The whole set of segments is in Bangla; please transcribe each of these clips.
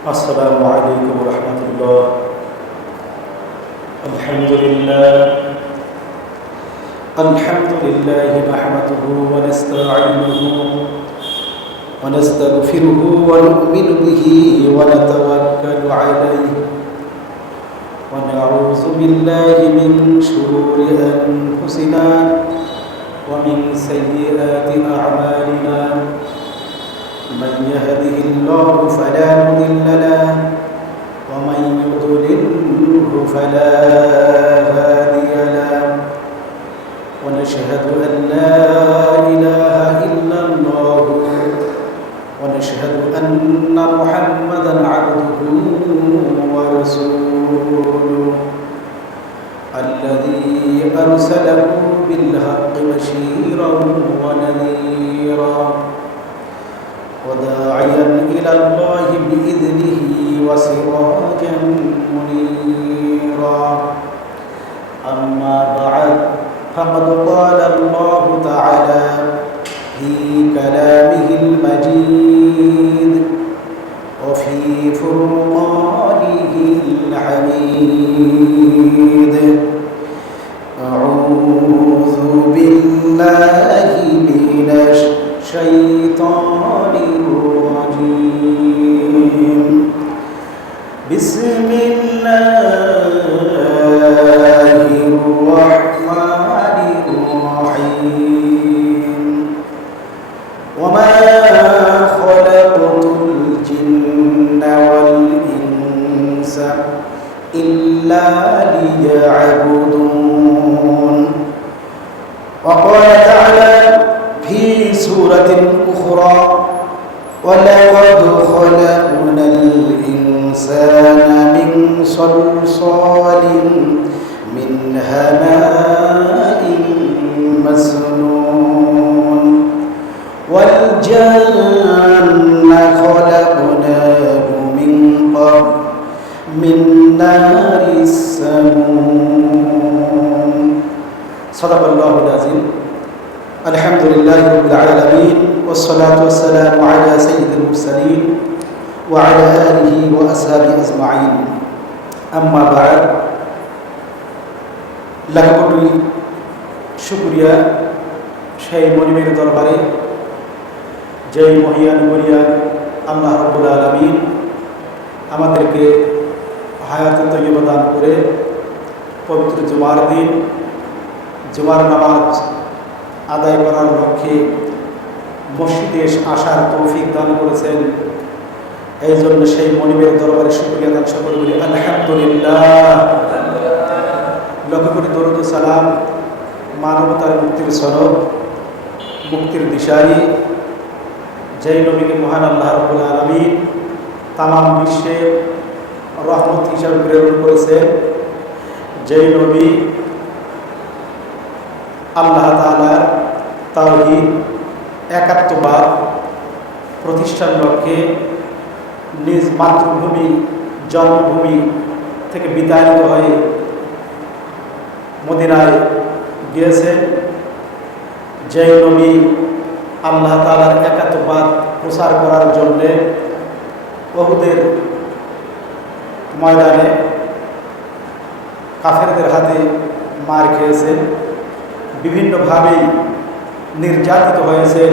السلام عليكم ورحمة الله. الحمد لله نحمده ونستعينه ونستغفره ونؤمن به ونتوكل عليه ونعوذ بالله من شرور أنفسنا ومن سيئات أعمالنا. من يهده الله فلا مضل له ومن يضلله فلا هادي له ونشهد أن لا إله إلا الله ونشهد أن محمدا عبده ورسوله الذي أرسله بالحق بشيرا ونذيرا وداعيا إلى الله بإذنه وسراجا منيرا. أما بعد فقد قال الله تعالى في كلامه المجيد وفي فرقانه الحميد: أعوذ بالله من الشيطان الرجيم. بسم الله الرحمن الرحيم. وما خلقت الجن والإنس إلا ليعبدون. وقال تعالى في سورة أخرى: ولقد خلقنا الإنسان من صلصال من حماء مسنون والجن خلقناه من قبل من نار السموم. صدق الله العظيم. الحمد لله رب العالمين والصلاة والسلام على سيد المرسلين وعلى آله وأصحابه أجمعين. أما بعد লাখকোটি শুকরিয়া সেই মনিবের দরবারে যেই মহিয়ান গরিয়ান আল্লাহ রাব্বুল আলামিন আমাদেরকে হায়াতে তৈয়বা দান করে পবিত্র জুমার দিন জুমার নামাজ আদায় করার লক্ষ্যে মসজিদে আসার তৌফিক দান করেছেন। এই জন্য সেই মনিবের দরবারে শুকরিয়া দান সকলে বলি আলহামদুলিল্লাহ। লক্ষ্য করে দরুদ ও সালাম মানবতার মুক্তির সনদ, মুক্তির দিশারি, যেই নবীকে মহান আল্লাহ রাব্বুল আলামিন তামাম বিশ্বে রহমত হিসাবে প্রেরণ করেছেন, যেই নবী আল্লাহ তাআলার তাওহীদ একাত্মবাদ প্রতিষ্ঠার লক্ষ্যে নিজ মাতৃভূমি জন্মভূমি থেকে বিতাড়িত হয়ে মদিনায় গিয়েছেন, যেই নবী আল্লাহ তাআলার একাত্মবাদ প্রচার করার জন্যে উহুদের ময়দানে কাফেরদের হাতে মার খেয়েছেন, বিভিন্নভাবেই নির্যাতিত হয়েছেন,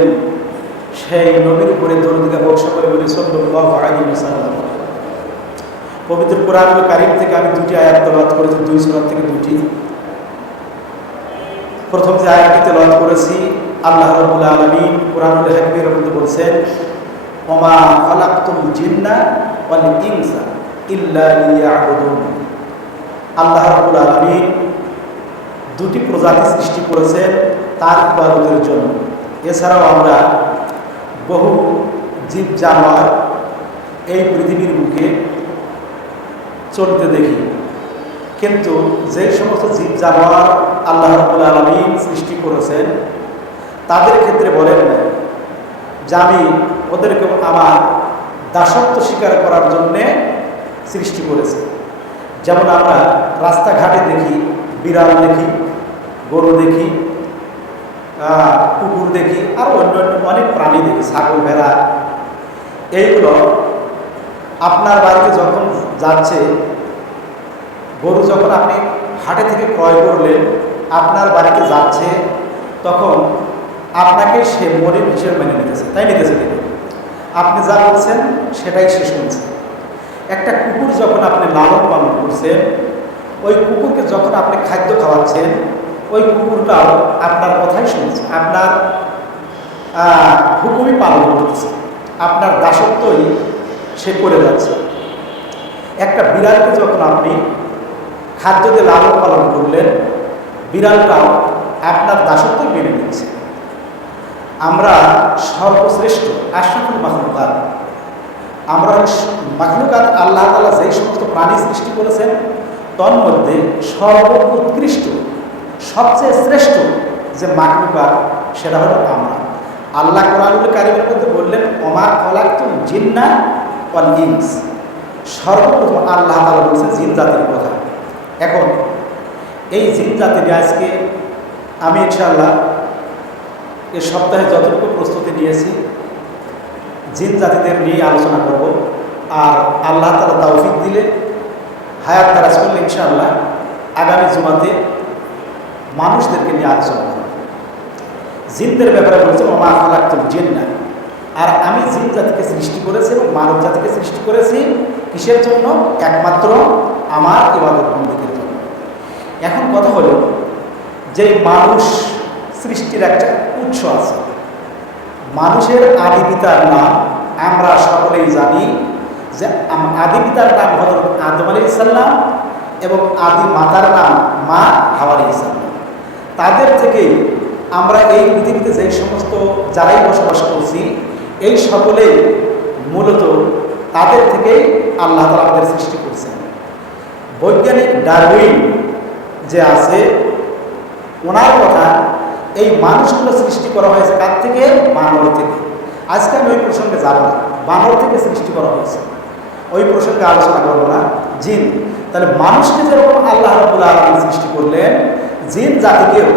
সেই নবীর উপরে দরুদকে বর্ষা করে বলি সাল্লাল্লাহু আলাইহি ওয়াসাল্লাম। পবিত্র কোরআনুল কারীম থেকে আমি দুটি আয়াত তেলাওয়াত করেছি, দুই সূরা থেকে দুটি। প্রথম যে আয়াতটি তেলাওয়াত করেছি, আল্লাহ রাব্বুল আলামিন কোরআনুল হাকিমের মধ্যে বলছেন: ওমা খালাকতুল জিন্না ওয়াল ইনসা ইল্লা লিয়াবুদুন। আল্লাহ রাব্বুল আলামিন দুটি প্রজাতি সৃষ্টি করেছেন তার ইবাদতের জন্য। এছাড়াও আমরা বহু জীব জানোয়ার এই পৃথিবীর বুকে চলতে দেখি, কিন্তু যেই সমস্ত জীব জানোয়ার আল্লাহ রাব্বুল আলামিন সৃষ্টি করেছেন তাদের ক্ষেত্রে বলেন না যে আমি ওদেরকে আমার দাসত্ব স্বীকার করার জন্যে সৃষ্টি করেছি। যেমন আমরা রাস্তাঘাটে দেখি বিড়াল দেখি, গরু দেখি, কুকুর দেখি, আর অন্যান্য অনেক প্রাণী দেখি, ছাগল, ভেড়া। এইগুলো আপনার বাড়িতে যখন যাচ্ছে, গরু যখন আপনি হাটে থেকে ক্রয় করলেন, আপনার বাড়িতে যাচ্ছে, তখন আপনাকে সে মরিম হিসেবে মেনে নিতেছে, তাই নিতেছে কিন্তু আপনি যা বলছেন সেটাই সে শুনছে। একটা কুকুর যখন আপনি লালন পালন করছেন, ওই কুকুরকে যখন আপনি খাদ্য খাওয়াচ্ছেন, ওই কুকুরটাও আপনার কথাই শুনছে, আপনার হুকুমই পালন করতেছে, আপনার দাসত্বই সে করে যাচ্ছে। একটা বিড়ালকে যখন আপনি খাদ্য দিয়ে লালন পালন করলেন, বিড়ালটাও আপনার দাসত্বই মেনে নিচ্ছে। আমরা সর্বশ্রেষ্ঠ আশরাফুল মাখলুকাত, আমরা মাখলুকাত আল্লাহ তাআলা যেই সমস্ত প্রাণী সৃষ্টি করেছেন, তন্মধ্যে সর্বোৎকৃষ্ট সবচেয়ে শ্রেষ্ঠ যে মাখলুকাত সেটা হলো আমরা। আল্লাহ কোরআনুল কারীমের মধ্যে বললেন, ওমা খলাকতুল জিন্না ওয়াল ইনস। সর্বপ্রথম আল্লাহ তাআলা বলছেন জিন জাতির কথা। এখন এই জিন জাতি নিয়ে আজকে আমি ইনশাআল্লাহ এ সপ্তাহে যতটুকু প্রস্তুতি নিয়েছি জিন জাতিদের নিয়ে আলোচনা করব। আর আল্লাহ তাআলা তৌফিক দিলে, হায়াত দারাজ করলে ইনশাআল্লাহ আগামী জুমাতে মানুষদেরকে নিয়ে আলোচনা করব। জিনদের ব্যাপারে বলছে ওমা খালাকতুল জিন্না, আর আমি জিন জাতিকে সৃষ্টি করেছি এবং মানব জাতিকে সৃষ্টি করেছি কিসের জন্য? একমাত্র আমার ইবাদত বন্দেগীর জন্য। এখন কথা হলো যে মানুষ সৃষ্টির একটা উৎস আছে। মানুষের আদি পিতার নাম আমরা সকলেই জানি যে আদি পিতার নাম হযরত আদম আলাইহিস সালাম এবং আদি মাতার নাম মা হাওয়া আলাইহিস সালাম। তাদের থেকেই আমরা এই পৃথিবীতে যেই সমস্ত যারাই বসবাস করছি, এই সকলেই মূলত তাদের থেকেই আল্লাহ তাআলা আমাদের সৃষ্টি করছেন। বৈজ্ঞানিক ডারউইন যে আছে, ওনার কথা, এই মানুষগুলো সৃষ্টি করা হয়েছে কার থেকে? বানর থেকে। আজকে আমি ওই প্রসঙ্গে যাব না, বানর থেকে সৃষ্টি করা হয়েছে, ওই প্রসঙ্গে আলোচনা করবো না। জিন, তাহলে মানুষকে যেরকম আল্লাহ রাব্বুল আলামিন সৃষ্টি করলেন, জিন জাতিকেও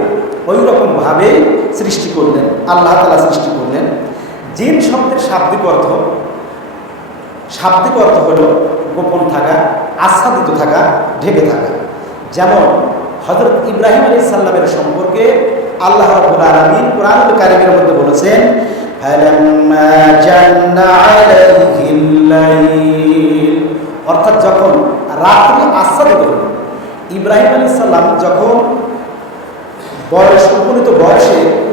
ওই রকমভাবেই সৃষ্টি করলেন, আল্লাহ তাআলা সৃষ্টি করলেন। জিন শব্দের শাব্দিক অর্থ হলো গোপন থাকা, আচ্ছাদিত থাকা, ঢেকে থাকা। যেমন হযরত ইব্রাহিম আলাইহিস সালামের সম্পর্কে আল্লাহ রাব্বুল আলামিন কোরআনুল কারীমের মধ্যে বলেছেন, ফালাম্মা জান্না আলাইহিল লাইল, অর্থাৎ যখন রাত্রি আচ্ছাদিত হলো, ইব্রাহিম আলাইহিস সালাম যখন বয়সে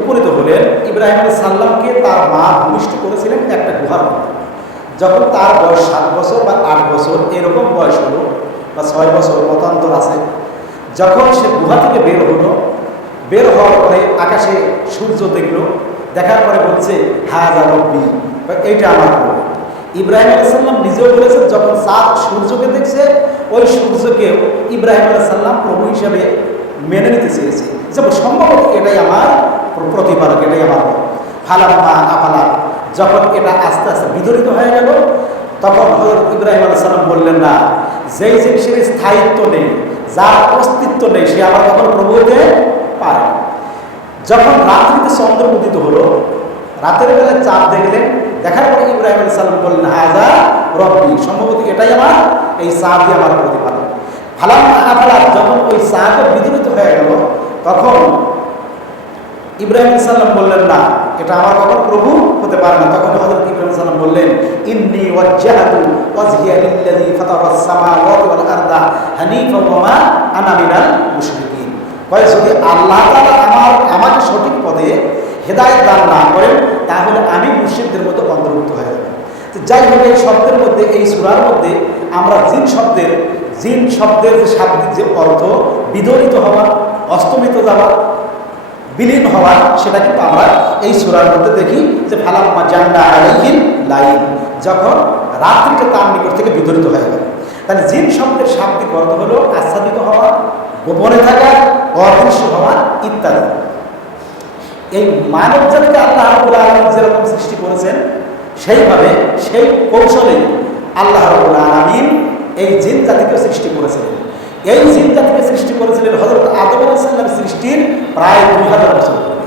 উপনীত হলেন, ইব্রাহিম আলাইহিস সালামকে তার মা ভূমিষ্ঠ করেছিলেন একটা গুহার মধ্যে। যখন তার বয়স 7 বছর বা 8 বছর এরকম বয়স হলো, বা 6 বছর মতান্তর আছে, যখন সে গুহা থেকে বের হলো, বের হওয়ার পরে আকাশে সূর্য দেখলো, দেখার পরে বলছে হাযা রব্বি, এইটা আমার প্রভু। ইব্রাহিম আলাইহিস সালাম নিজেও বলেছেন, যখন চাঁদ সূর্যকে দেখছে, ওই সূর্যকে ইব্রাহিম আলাইহিস সালাম প্রভু হিসাবে মেনে নিতে চেয়েছে, যে সম্ভবত এটাই আমার প্রতিপালক, এটাই আমার ফালাম্মা আফালা, যখন এটা আস্তে আস্তে বিদরিত হয়ে গেল, তখন হযরত ইব্রাহিম আলাইহিস সালাম বললেন, না, যেই জিনিসের স্থায়িত্ব নেই, যার অস্তিত্ব নেই, সে আবার কখন প্রভু হতে পারে। যখন রাত্রিতে চন্দ্র উদিত হলো, রাতের বেলায় চাঁদ দেখলেন, দেখার পরে ইব্রাহিম আলাইহিস সালাম বললেন, হাযা রব্বি, সম্ভবত এটাই আমার, এই চাঁদই আমার প্রতিপালক। ফালাম্মা আফালা, যখন ওই চাঁদ বিদরিত হয়ে গেল, তখন ইব্রাহিম আলাইহিস সালাম বললেন, না, এটা আমার কখন প্রভু হতে পারে না। তখন হযরত ইব্রাহিম আলাইহিস সালাম বললেন, ইন্নী ওয়াজ্জাহতু ওয়াজহিয়া লিল্লাযী ফাতারাস সামাওয়াতি ওয়াল আরদা হানিফাও ওয়া মা আনা মিনাল মুশরিকিন। কয়, যদি আল্লাহ তাআলা আমাকে সঠিক পথে হেদায়েত দান না করেন, তাহলে আমি মুশরিকদের মধ্যে অন্তর্ভুক্ত হয়ে যাব। তো যাই হোক, এই শব্দের মধ্যে, এই সূরার মধ্যে আমরা জিন শব্দের যে শাব্দিক যে অর্থ, বিদরিত হওয়া, অস্তমিত যাওয়া, বিলীন হওয়া, সেটা কিন্তু আমরা এই সূরার মধ্যে দেখি, যে ফালাম্মা জান্না আলাইহিল লাইল, যখন রাত্রিটা তার নিকট থেকে বিদরিত হয়ে গেল। তাহলে জিন শব্দের শাব্দিক অর্থ হলো আচ্ছাদিত হওয়া, গোপনে থাকা, অদৃশ্য হওয়া ইত্যাদি। এই মানব জাতিকে আল্লাহ রাব্বুল আলামিন যেরকম সৃষ্টি করেছেন, সেইভাবে সেই কৌশলে আল্লাহ রাব্বুল আলামিন এই জিন জাতিকে সৃষ্টি করেছিলেন। এই জিন জাতিকে সৃষ্টি করেছিলেন হযরত আদম আলাইহিস সালাম সৃষ্টির প্রায় 2000 বছর পূর্বে।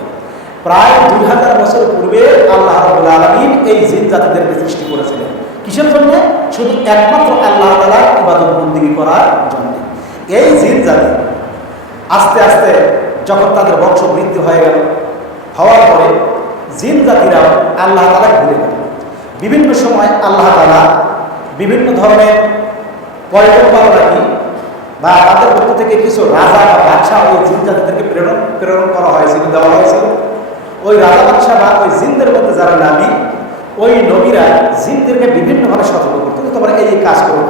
প্রায় 2000 বছর পূর্বে আল্লাহ রাব্বুল আলামিন এই জিন জাতিদেরকে সৃষ্টি করেছিলেন। কিসের জন্য? শুধু একমাত্র আল্লাহ তাআলার ইবাদত বন্দেগী করার জন্য। এই জিন জাতি আস্তে আস্তে যখন তাদের বংশ বৃদ্ধি হয়ে গেল, হওয়ার পরে জিন জাতিরাও আল্লাহ তাআলা ভুলে গেল। বিভিন্ন সময় আল্লাহ তাআলা বিভিন্ন ধরনের পয়গম্বর রাখি বা তাদের মধ্য থেকে কিছু রাজা বা বাদশাহ ওই জিন জাতিদেরকে প্রেরণ করা হয়েছিল, দেওয়া হয়েছিল। ওই রাজা বাদশাহ বা ওই জিনদের মধ্যে যারা নবী, ওই নবীরা জিনদেরকে বিভিন্নভাবে সতর্ক করতো, তোমরা এই কাজ করো।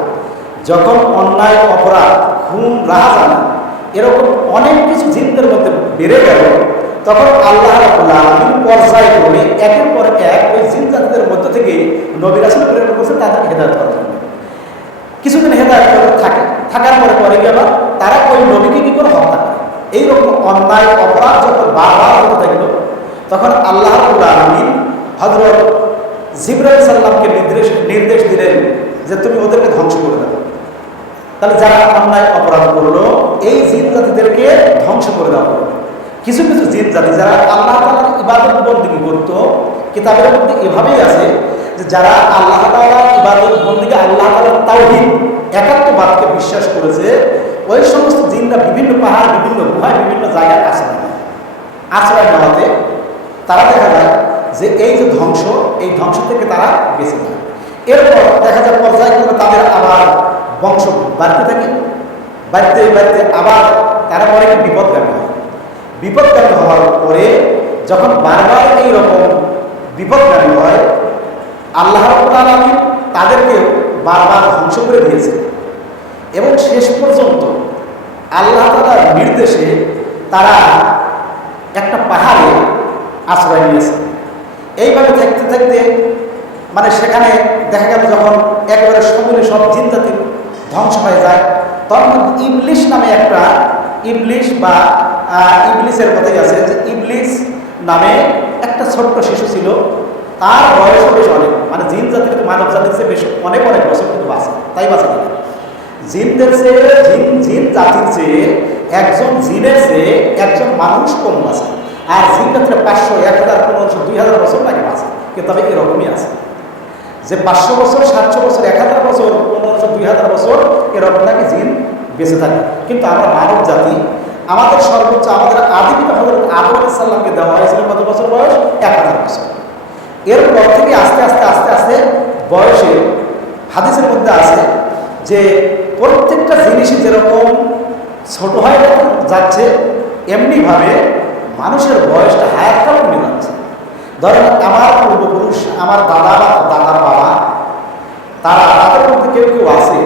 যখন অন্যায়, অপরাধ, খুন, রাহাজানি এরকম অনেক কিছু জিনদের মধ্যে বেড়ে গেল, তখন আল্লাহ রাব্বুল আলামিন পর্যায়ক্রমে একের পর এক ওই জিন জাতিদের মধ্য থেকে নবী রাসূল প্রেরণ করছে তাদের হেদায়েত করার জন্য। কিছুদিন হেদায়েত করে থাকার পরে গেল তারা ওই নবীকে কি করে হত্যা করে। এইরকম অন্যায়, অপরাধ যখন বারবার হতে থাকলো, তখন আল্লাহ রাব্বুল আলামিন হযরত জিবরাইল সাল্লামকে নির্দেশ দিলেন যে তুমি ওদেরকে ধ্বংস করে দাও। তাহলে যারা অন্যায় অপরাধ করলো এই জিন জাতিদেরকে ধ্বংস করে দেওয়া হলো। কিছু কিছু জিন জাতি যারা আল্লাহ তাআলার ইবাদত বন্দেগী করত, কিতাবের মধ্যে এভাবেই আছে যে যারা আল্লাহ তাআলার ইবাদত বন্দেগী, আল্লাহ তাআলার তাওহীদ একাত্মবাদকে বিশ্বাস করেছে, ওই সমস্ত জিনরা বিভিন্ন পাহাড়, বিভিন্ন গুহায়, বিভিন্ন জায়গায় আশ্রয় নেওয়াতে তারা দেখা যায় যে এই যে ধ্বংস, এই ধ্বংস থেকে তারা বেঁচে যায়। এরপর দেখা যায় পর্যায়ক্রমে তাদের আবার বংশ বাড়তে থাকে, বাড়তে আবার তারা পরে বিপদগামী হয়। বিপদগামী হওয়ার পরে যখন বারবার এইরকম বিপদগামী হয়, আল্লাহ রাব্বুল আলামিন তাদেরকে বারবার ধ্বংস করে দিয়েছে এবং শেষ পর্যন্ত আল্লাহ তাআলার নির্দেশে তারা একটা পাহাড়ে আশ্রয় নিয়েছে। এইভাবে থাকতে থাকতে মানে সেখানে দেখা গেল যখন একবারে সমূলে সব জিন জাতি ধ্বংস হয়ে যায়, তখন ইবলিশ নামে একটা, ইবলিশ বা ইবলিসের কথাই আছে যে ইবলিস নামে একটা ছোট্ট শিশু ছিল। তার বয়স বেশ অনেক, মানে জিন জাতির মানব জাতির চেয়ে বেশ অনেক বছর কিন্তু বাঁচে, তাই বাঁচা দিল। জিনদের চেয়ে জিন জাতির চেয়ে একজন জিনের চেয়ে একজন মানুষ কম বাঁচে, আর জিন জাতির 500, 1000, 1500, 2000 বছর নাকি বাঁচে। কিন্তু তবে এরকমই আছে যে 500 বছর, 700 বছর, 1000 বছর, 1500, 2000 বছর এরকম নাকি জিন বেঁচে থাকে। কিন্তু আমরা মানব জাতি, আমাদের সর্বোচ্চ, আমাদের আদি পিতা হযরত আদম আলাইহিস সালামকে দেওয়া হয়েছিল কত বছর বয়স? 1000 বছর। এরপর থেকে আস্তে আস্তে বয়সে হাদিসের মধ্যে আছে যে প্রত্যেকটা জিনিসই যেরকম ছোট হয়ে যাচ্ছে, এমনিভাবে মানুষের বয়সটা হায়াতটাও কমে যাচ্ছে। ধরেন আমার পূর্বপুরুষ, আমার দাদা বা দাদার বাবা, তাদের মধ্যে কেউ কেউ আছে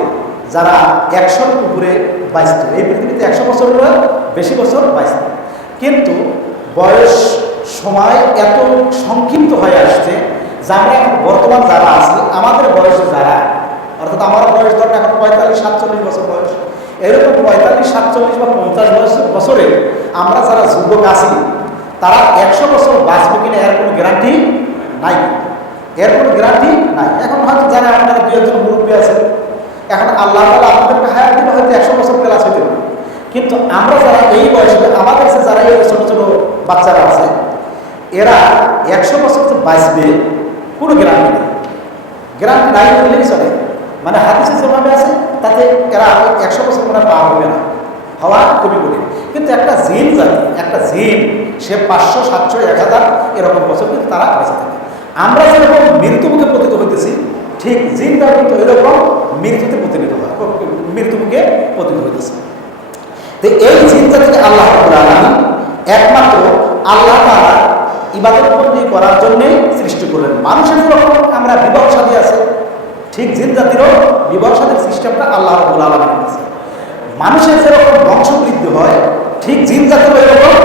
যারা 100-র উপরে বাঁচত। এই পৃথিবীতে 100 বছর বেশি বছর বাঁচত, কিন্তু বয়স সময় এত সংক্ষিপ্ত হয়ে আসছে যে আমরা এখন বর্তমান যারা আছি, আমাদের বয়সে যারা, অর্থাৎ আমার বয়স ধরেন এখন 45-47 বছর বয়স, এরকম 45-47 বা 50 বছরে আমরা যারা যুবক আছি, তারা 100 বছর বাঁচবে কিনা এর কোনো গ্যারান্টি নাই, এর কোনো গ্যারান্টি নাই। এখন হয়তো যারা আপনারা 2-1 মুরব্বী আছেন, এখন আল্লাহ তাআলা আপনাদেরকে হায়াত দিলে হয়তো 100 বছর প্লাস হইতে পারে, কিন্তু আমরা যারা এই বয়সে, আমাদের কাছে যারা এই ছোটো ছোটো বাচ্চারা আছে, এরা 100 বছর তো বাঁচবে কোনো গ্যারান্টি নেই। গ্যারান্টি নাই বললেই চলে, মানে হাদিসে যেভাবে আছে তাতে এরা 100 বছর মানে পার হবে না, হওয়া খুবই কঠিন। কিন্তু একটা জিন জাতি, একটা জিন, সে 500, 700, 1000 এরকম বছর কিন্তু তারা বেঁচে থাকে। আমরা যেরকম মৃত্যুমুখে পতিত হইতেছি, ঠিক জিনটা কিন্তু এরকম মৃত্যুমুখে পতিত হইতেছে। তো এই জিন জাতিকে আল্লাহ রাব্বুল আলামিন একমাত্র আল্লাহ তাআলা ইবাদত বন্দেগী করার জন্যই সৃষ্টি করলেন। মানুষের যেরকম আমরা বিবাহ শাদী আছে, ঠিক জিন জাতিরও বিবাহ শাদীর সিস্টেমটা আল্লাহ রাব্বুল আলামিনের কাছে। মানুষের যেরকম বংশ বৃদ্ধি হয়, ঠিক জিন জাতিরও এরকম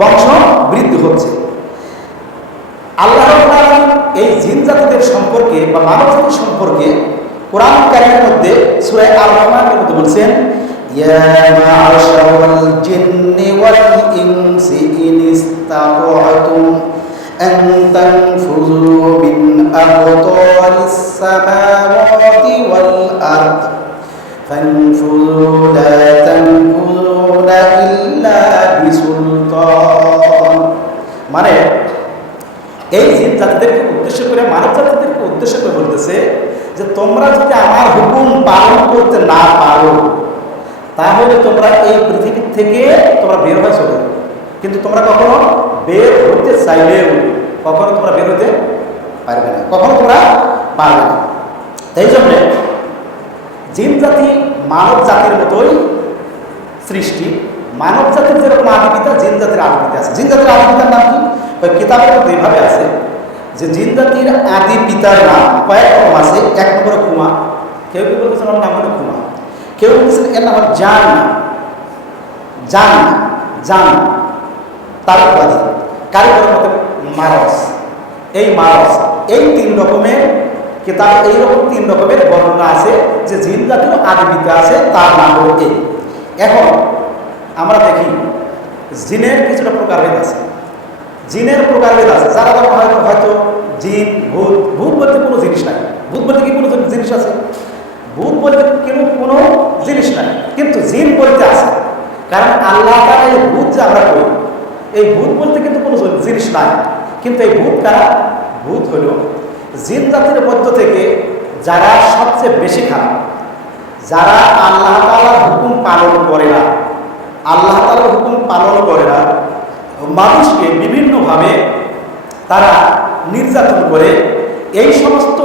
বংশ বৃদ্ধি হচ্ছে। আল্লাহ রাব্বুল আলামিন এই জিন জাতিদের সম্পর্কে বা মানব জাতির সম্পর্কে কোরআন কারীমের মধ্যে সূরা আর-রহমানের মধ্যে বলছেন, ইয়া মা'আশারাল জিন্নি ওয়াল ইনসি ইন ইসতাতা'তুম আন তানফুযু মিন আকতারিস সামাওয়াতি ওয়াল আরদ ফানফুযু লা তানফুযুনা ইল্লা বিসুলতান। মানে এই জিন জাতিদেরকে উদ্দেশ্য করে, মানব জাতিদেরকে উদ্দেশ্য করে বলতেছে যে তোমরা যদি আমার হুকুম পালন করতে না পারো তাহলে তোমরা এই পৃথিবী থেকে তোমরা বের হয়ে চলে যাবে। কিন্তু তোমরা কখনো বের হতে চাইলেও কখনো তোমরা বের হতে পারবে না, কখনো তোমরা পারবে না। এই জন্যে জিন জাতি মানব জাতির মতোই সৃষ্টি। মানব জাতির যেরকম আদি পিতা, জিন জাতির আদি পিতা আছে। জিন জাতির আদি পিতার নাম কি? ওই কিতাবের মধ্যে এইভাবে আছে যে জিন জাতির আদি পিতার নাম কয়েক রকম আছে। এক নম্বরে কুমা, কেউ কেউ বলতেছেন ওর নাম হলো কুমা, কেউ বলতেছেন এর নাম হলো জান, জান জান তারকবাদী, কারিগরের মতো মারস। এই মারস, এই তিন রকমের কিতাব, এইরকম তিন রকমের বর্ণনা আছে যে জিন জাতির আদি পিতা আছে, তার নাম হলো এই। এখন আমরা দেখি জিনের কিছুটা প্রকারভেদ আছে, জিনের প্রকারভেদ আছে। যারা হয়তো জিন ভূত, ভূত বলতে কোনো জিনিস নাই। ভূত বলতে কি কোনো জিনিস আছে? ভূত বলতে কোনো জিনিস নাই, কিন্তু জিন বলতে আছে। কারণ আল্লাহ তাআলা এই ভূত যে আমরা করি, এই ভূত বলতে কিন্তু কোনো জিনিস নাই। কিন্তু এই ভূত কারা? ভূত হল জিন জাতির মধ্য থেকে যারা সবচেয়ে বেশি খারাপ, যারা আল্লাহ তাআলার হুকুম পালন করে না, আল্লাহ তাআলার হুকুম পালন করে না, মানুষকে বিভিন্নভাবে তারা নির্যাতন করে, এই সমস্ত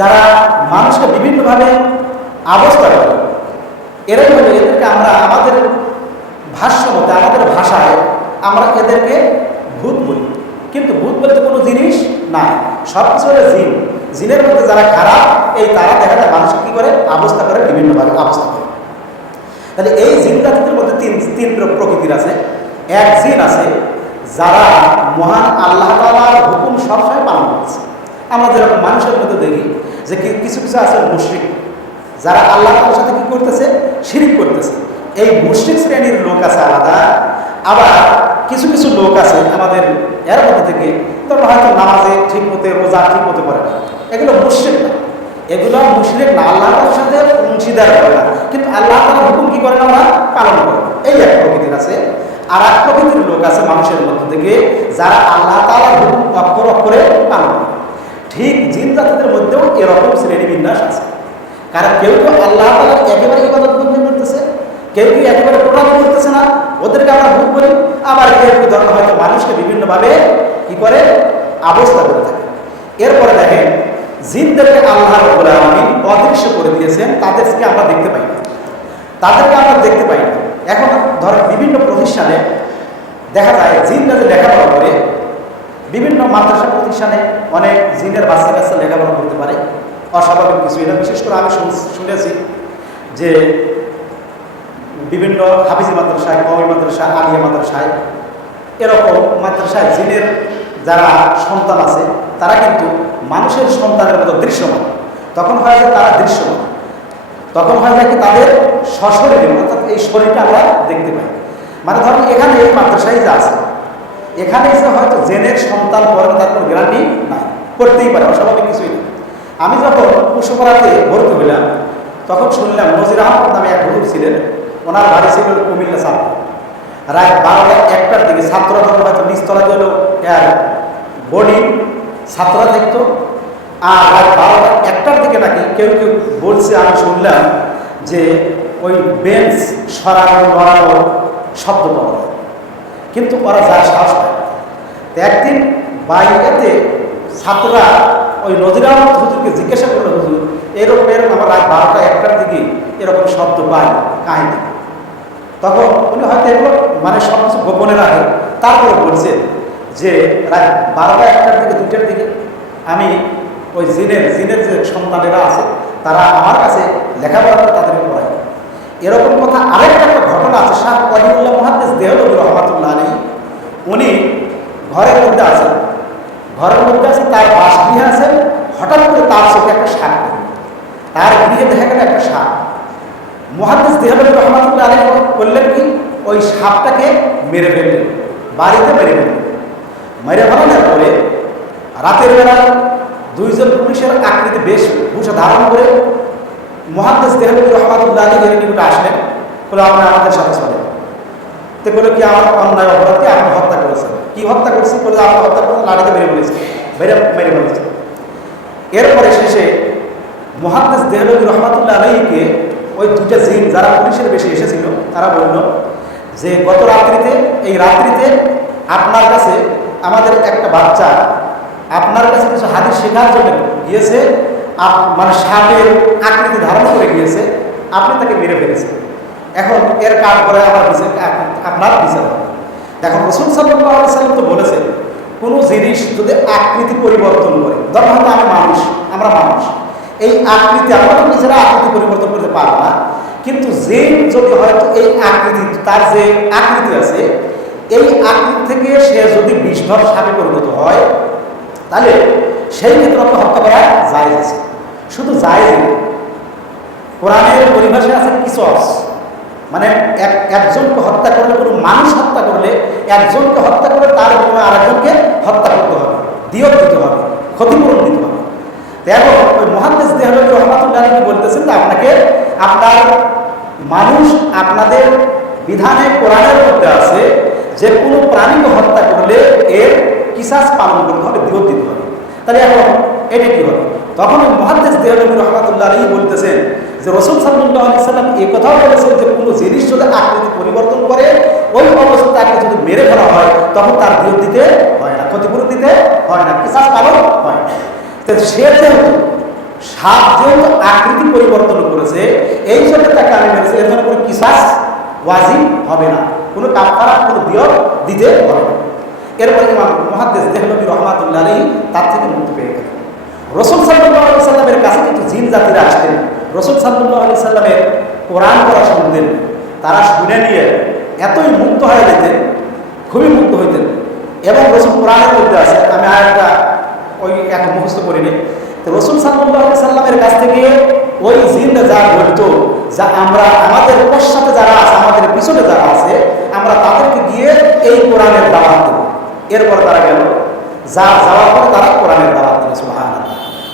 যারা মানুষকে বিভিন্নভাবে অবস্থা করে, এরাই হলে এদেরকে আমরা আমাদের ভাষ্য মতে, আমাদের ভাষায় আমরা এদেরকে ভূত বলি। কিন্তু ভূত বলতে কোনো জিনিস নাই, সব কিছু হলো জিন। জিনের মধ্যে যারা খারাপ, এই তারা দেখা যায় মানুষকে কী করে? অবস্থা করে, বিভিন্নভাবে অবস্থা করে। তাহলে এই জিন জাতিদের মধ্যে তিন প্রকৃতির আছে। এক জিন আছে যারা মহান আল্লাহ তাআলার হুকুম সবসময় পালন করছে। আমরা যেরকম মানুষের মধ্যে দেখি যে কিছু কিছু আছে মুশরিক, যারা আল্লাহ তাআলার সাথে কি করতেছে? শিরিক করতেছে। এই মুশরিক শ্রেণীর লোক আছে আলাদা। আবার কিছু কিছু লোক আছে আমাদের এর মধ্যে থেকে, তবে হয়তো নামাজে ঠিক মতো, রোজা ঠিক মতো করে না, এগুলো মুশরিক না, এগুলো মুশরিক না, আল্লাহ তাআলার সাথে অংশীদার করে না, কিন্তু আল্লাহ তাআলার হুকুম কি করে না? ওরা পালন করে। এই এক প্রকৃতির আছে। আর এক প্রকৃতির লোক আছে মানুষের মধ্যে থেকে, যারা আল্লাহ তাআলার হুকুম অক্ষর অক্ষরে পালন করে। ঠিক জিন জাতিদের মধ্যেও এরকম শ্রেণী বিন্যাস আছে। কারণ কেউ কেউ আল্লাহ তাআলার একেবারে ইবাদত বন্দী করতেছে, কেউ কেউ একেবারে টোটালি করতেছে না, ওদেরকে আমরা ভূত বলি। আবার কেউ কেউ ধরনের হয়তো মানুষকে বিভিন্নভাবে কি করে? অবস্থা করে থাকে। এরপরে দেখেন জিনদেরকে আল্লাহ রাব্বুল আলামিন অদৃশ্য করে দিয়েছেন, তাদেরকে আমরা দেখতে পাই না, তাদেরকে আমরা দেখতে পাই না। এখন ধরেন বিভিন্ন প্রতিষ্ঠানে দেখা যায় জিনরা যে লেখাপড়া করে, বিভিন্ন মাদ্রাসা প্রতিষ্ঠানে অনেক জিনের বাচ্চা কাচ্চা লেখাপড়া করতে পারে, অস্বাভাবিক কিছু এটা। বিশেষ করে আমি শুনেছি যে বিভিন্ন হাফিজি মাদ্রাসায়, কওমি মাদ্রাসায়, আলিয়া মাদ্রাসায়, এরকম মাদ্রাসায় জিনের যারা সন্তান আছে তারা কিন্তু মানুষের সন্তানের মতো দৃশ্যমান। তখন হয় যে তারা দৃশ্যমান, তখন হয় কি তাদের সশরীরে, অর্থাৎ এই শরীরটা আমরা দেখতে পাই। মানে ধরুন এখানে এই মাদ্রাসায় যা আছে, এখানে এসে হয়তো জেনের সন্তান পরে তার কোনো গ্যারান্টি নাই, করতেই পারে, অস্বাভাবিক কিছুই না। আমি যখন কুশপাড়াতে ভর্তি হইলাম তখন শুনলাম নজির আহমদ নামে এক হুজুর ছিলেন, ওনার বাড়ি ছিল কুমিল্লা ছাত্র। রাত 12টা 1টার দিকে ছাত্ররা যখন হয়তো নিচতলা গেল বোর্ডিং ছাত্ররা দেখতো, আর রাত 12টা 1টার দিকে নাকি কেউ কেউ বলছে, আমি শুনলাম যে ওই বেঞ্চ সরানো নড়ানো শব্দ পাওয়া যায়, কিন্তু ওরা যা সাহস পায়। তো একদিন বাইরেতে ছাত্ররা ওই নজির আহমদ হুজুরকে জিজ্ঞাসা করলো, হুজুর এরকম আমার রাত 12টা 1টার দিকে এরকম শব্দ পাই কাহিনী। তখন উনি হয়তো এগুলো মানে সব কিছু গোপনে রাখে, তারপরে বলছে যে রাত 12টা 1টার দিকে 2টার দিকে আমি ওই জিনের যে সন্তানেরা আছে তারা আমার কাছে লেখাপড়া করে তাদেরকে পড়াই। এরকম কথা আরেকটা ঘটনা আছে, শাহ ওয়ালিউল্লাহ মুহাদ্দিস দেহলভী রহমাতুল্লাহ আলাইহি, উনি ঘরের মধ্যে আছেন, তার বাসগৃহে আছেন, হঠাৎ করে তার চোখে একটা সাপ, তার গৃহে দেখা গেল একটা সাপ। মুহাদ্দিস দেহলভী রহমাতুল্লাহ আলাইহি বললেন কি, ওই সাপটাকে মেরে ফেললেন, বাড়িতে মেরে ফেললেন। মেরে ফেলানোর পরে রাতের বেলা দুইজন পুলিশের আকৃতি বেশ ভূষা ধারণ করে মুহাদ্দিস দেহলভী রহমাতুল্লাহ আলাইহি নিকটে আসলেন, বলে আপনি আমাদের সাথে চলেন। তো বলে কি আমার অন্যায় অপরাধকে আপনি হত্যা করেছেন? কি হত্যা করছি? বলে আপনি হত্যা করে লাঠিতে মেরে ফেলেছেন। মেরে মেরে ফেলেছে। এরপরে শেষে মুহাদ্দিস দেহলভী রহমাতুল্লাহ আলাইহিকে ওই দুটা জিন যারা পুলিশের বেশি এসেছিল তারা বলল যে গত রাত্রিতে এই রাত্রিতে আপনার কাছে আমাদের একটা বাচ্চা আপনার কাছে কিছু হাদিস শেখার জন্য গিয়েছে, মানে সাপের আকৃতি ধারণ করে গিয়েছে, আপনি তাকে মেরে ফেলেছেন। এখন এর কাজ করে আমার আপনার বিচার হবে। এখন রাসূল সাল্লাল্লাহু আলাইহি সাল্লাম তো বলেছেন কোনো জিনিস যদি আকৃতি পরিবর্তন করে, ধরুন হয়তো আমরা মানুষ এই আকৃতি আমরা নিজেরা আকৃতি পরিবর্তন করতে পারবো না, কিন্তু জিন যদি হয়তো এই আকৃতি তার যে আকৃতি আছে এই আকৃতি থেকে সে যদি বিষধর সাপে পরিণত হয় তাহলে সেই ক্ষেত্রে আমরা হত্যা করা জায়েজ আছে। শুধু জায়েজ, কোরআনের পরিভাষায় আছে কিসস, মানে একজনকে হত্যা করলে, কোনো মানুষ হত্যা করলে একজনকে হত্যা করে তার বিনিময়ে আরেকজনকে হত্যা করতে হবে, দিয়ত দিতে হবে, ক্ষতিপূরণ দিতে হবে। দেখো ওই মুহাদ্দিস দেহলভী রহমাতুল্লাহ আলাইহি বলতেছেন যে আপনাকে আপনার মানুষ আপনাদের বিধানে কোরআনের মধ্যে আছে যে কোনো প্রাণীকে হত্যা করলে এর কিসাস পালন করতে হবে, দিয়ত দিতে হবে। তাহলে এখন এটা কি হবে? তখন মুহাদ্দিস দেহলভী রহমাতুল্লাহ আলাইহি বলতেছেন যে রাসূল সাল্লাল্লাহু আলাইহি সাল্লাম এই কথাও বলেছেন যে কোনো জিনিস যদি আকৃতি পরিবর্তন করে ওই অবস্থায় তাকে যদি মেরে ফেলা হয় তখন তার দিয়ত দিতে হয় না, ক্ষতিপূরণ দিতে হয় না, কিসাস পালন হয় না। সে যেহেতু সাপ যেহেতু আকৃতি পরিবর্তন করেছে এই জন্য তাকে আমি মেরেছি, এর জন্য কোনো কিসাস ওয়াজিব হবে না, কোনো কাফারা কোনো দিয়ত দিতে হবে না। এরপরে ইমাম মুহাদ্দিস দেহলভী রহমাতুল্লাহ আলাইহি তার থেকে মুক্তি পেয়ে গেলেন। রাসূল সাল্লাল্লাহু আলাইহি সাল্লামের কাছে কিন্তু জিন জাতিরা আসতেন, রাসূল সাল্লাল্লাহু আলাইহি সাল্লামের কোরআন পড়া শুনতেন, তারা শুনে নিয়ে এতই মুক্ত হয়ে যেতেন, খুবই মুক্ত হইতেন। এবং রাসূল কোরআনের মধ্যে আছে, আমি আয়াতটা ওই এখন মুখস্থ করিনি, তো রাসূল সাল্লাল্লাহু আলাইহি সাল্লামের কাছ থেকে ওই জিনরা যা বলতো, যা আমরা আমাদের পশ্চাতে যারা আছে, আমাদের পিছনে যারা আছে, আমরা তাদেরকে গিয়ে এই কোরআনের দাওয়াত দেব। এরপর তারা গেল, যা যাওয়ার পরে তারা কোরআনের দাওয়াত দিল। সুবহানাল্লাহ,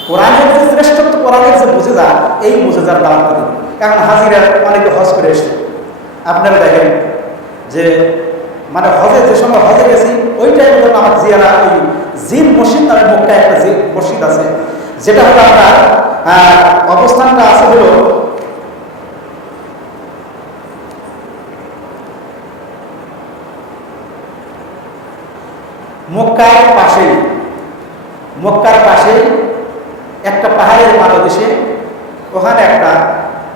কোরআনের যে শ্রেষ্ঠত্ব, কোরআনের যে মুজিজা, এই মুজিজার দাওয়াত দিল। এখন হাজিরা অনেকে হজ করে এসছে, আপনারা দেখেন যে মানে হজে যে সময় হজে গেছি ওই টাইমে আমার জিয়ারা ওই জিন মসজিদ নামে মক্কায় একটা মসজিদ আছে, যেটা হলো আপনার অবস্থানটা আছে হলো মক্কার পাশে একটা পাহাড়ের পাদদেশে, ওখানে একটা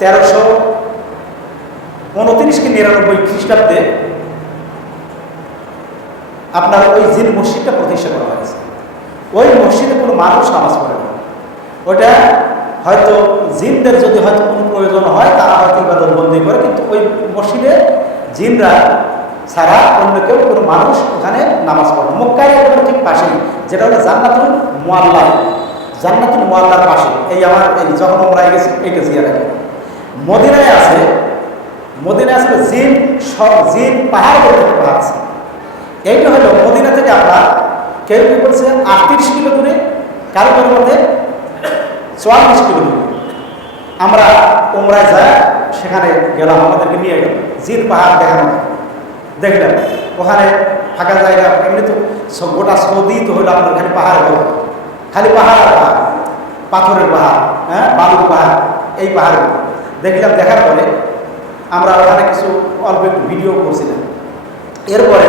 1329 কি 99 খ্রিস্টাব্দে আপনার ওই জিন মসজিদটা প্রতিষ্ঠা করা হয়েছে। ওই মসজিদে কোনো মানুষ নামাজ পড়ে না, ওটা হয়তো জিনদের যদি হয়তো কোনো প্রয়োজন হয় তারা হয়তো ইবাদত বন্দী করে, কিন্তু ওই মসজিদে জিনরা ছাড়া অন্য কেউ কোনো মানুষ ওখানে নামাজ পড়ে। মক্কার একদম ঠিক পাশেই, যেটা হলো জান্নাতুল মুআল্লার পাশে। এই আমার এই যখন আমরা গেছি এইটা জিয়ারা। মদিনায় আছে জিন পাহাড় বলতে পাহাড় আছে। এইটা হলো মদিনা থেকে আপনার কেউ কি বলছে 38 কিলো দূরে, কারো কারোর মধ্যে 44 কিলো দূরে। আমরা উমরায় যাই সেখানে গেলাম, আমাদেরকে নিয়ে গেল, জিন পাহাড় দেখানো, দেখলেন ওখানে ফাঁকা জায়গা। এমনি তো গোটা সৌদি তো হলো আপনার খালি পাহাড়, খালি পাহাড় আর পাহাড়, পাথরের পাহাড়, হ্যাঁ, বালুর পাহাড়, এই পাহাড়গুলো দেখলাম। দেখার পরে আমরা ওখানে কিছু অল্প একটু ভিডিও করছিলাম। এরপরে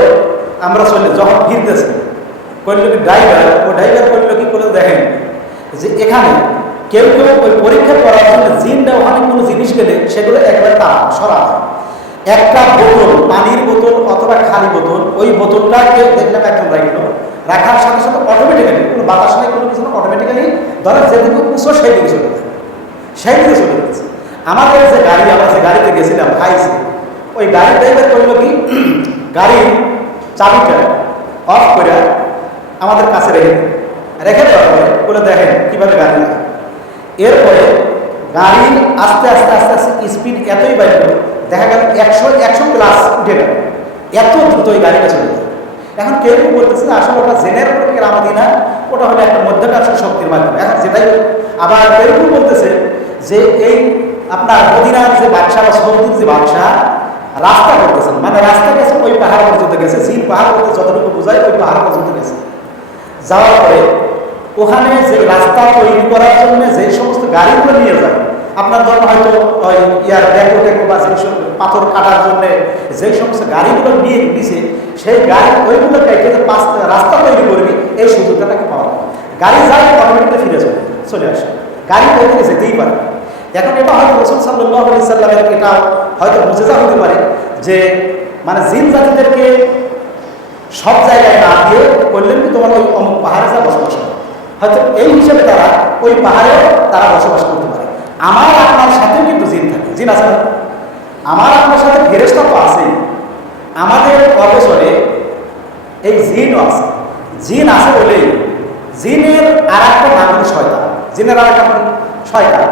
আমরা যখন ফিরতেছি করল কি ড্রাইভার করলো কি করে দেখেন যে এখানে কেউ ওই পরীক্ষা করার জন্য জিনটা ওখানে কোনো জিনিস গেলে সেগুলো একবারে সরা একটা বোতল, পানির বোতল অথবা খালি বোতল, ওই বোতলটাকে দেখলাম একদম রাখার সাথে সাথে অটোমেটিক্যালি কোনো বাতাস নেই, কোনো কিছু না, অটোমেটিক্যালি ধরেন যেদিকে উঁচু সেই দিকে চলে গেছে। আমাদের যে গাড়ি, আমরা যে গাড়িতে গেছিলাম খাইছি, ওই গাড়ির ড্রাইভার করলো কি গাড়ির চাবিটা অফ করে আমাদের কাছে রেখে দেওয়া হয় বলে দেখেন কীভাবে গাড়ি লাগে। এরপরে গাড়ির আস্তে আস্তে স্পিড এতই বাড়ল, দেখা গেল 100 প্লাস উঠে গেল, এত দ্রুত ওই গাড়িটা চলে যায়। এখন কেউ বলতেছে না আসলে ওটা জেনের কেরামতি না, ওটা হলো একটা মধ্যাকর্ষণ শক্তির মাধ্যমে। এখন যেটাই আবার কেউ বলতেছে যে এই আপনার মদিনার যে বাদশা বা সৌদির যে বাদশা রাস্তা করতেছেন, মানে রাস্তা গেছে ওই পাহাড় পর্যন্ত গেছে, জিন পাহাড় বলতে যতটুকু বোঝায় ওই পাহাড় পর্যন্ত গেছে। যাওয়ার পরে ওখানে যে রাস্তা তৈরি করার জন্য যে সমস্ত গাড়িগুলো নিয়ে যায়, আপনার ধরুন হয়তো ওই ইয়ার ব্যাগো ট্যাগো বা যে পাথর কাটার জন্য যে সমস্ত গাড়িগুলো নিয়ে দিছে, সেই গাড়ি ওইগুলো কেটে রাস্তা তৈরি করবি, এই সুযোগটা তাকে পাওয়া যায়। গাড়ি যায় অটোমেটিকলি ফিরে চলে আসে, গাড়ি ওই দিকে যেতেই পারে। এখন এটা হয়তো রাসূল সাল্লাল্লাহু আলাইহি সাল্লামের এটা হয়তো মুজিজা হতে পারে যে মানে জিন জাতিদেরকে সব জায়গায় না দিয়ে বললেন কি তোমার ওই অমুক পাহাড়ে যা বসবাস করো, হয়তো এই হিসেবে তারা ওই পাহাড়েও তারা বসবাস করতে পারে। আমার আপনার সাথেও কিন্তু জিন থাকে, জিন আছে না? আমার আপনার সাথে ফেরেশতা তো আছেই, আমাদের অবসরে এই জিনও আছে। জিন আছে বলেই জিনের আর একটা নাম হলো শয়তান। জিনের আর একটা শয়তান।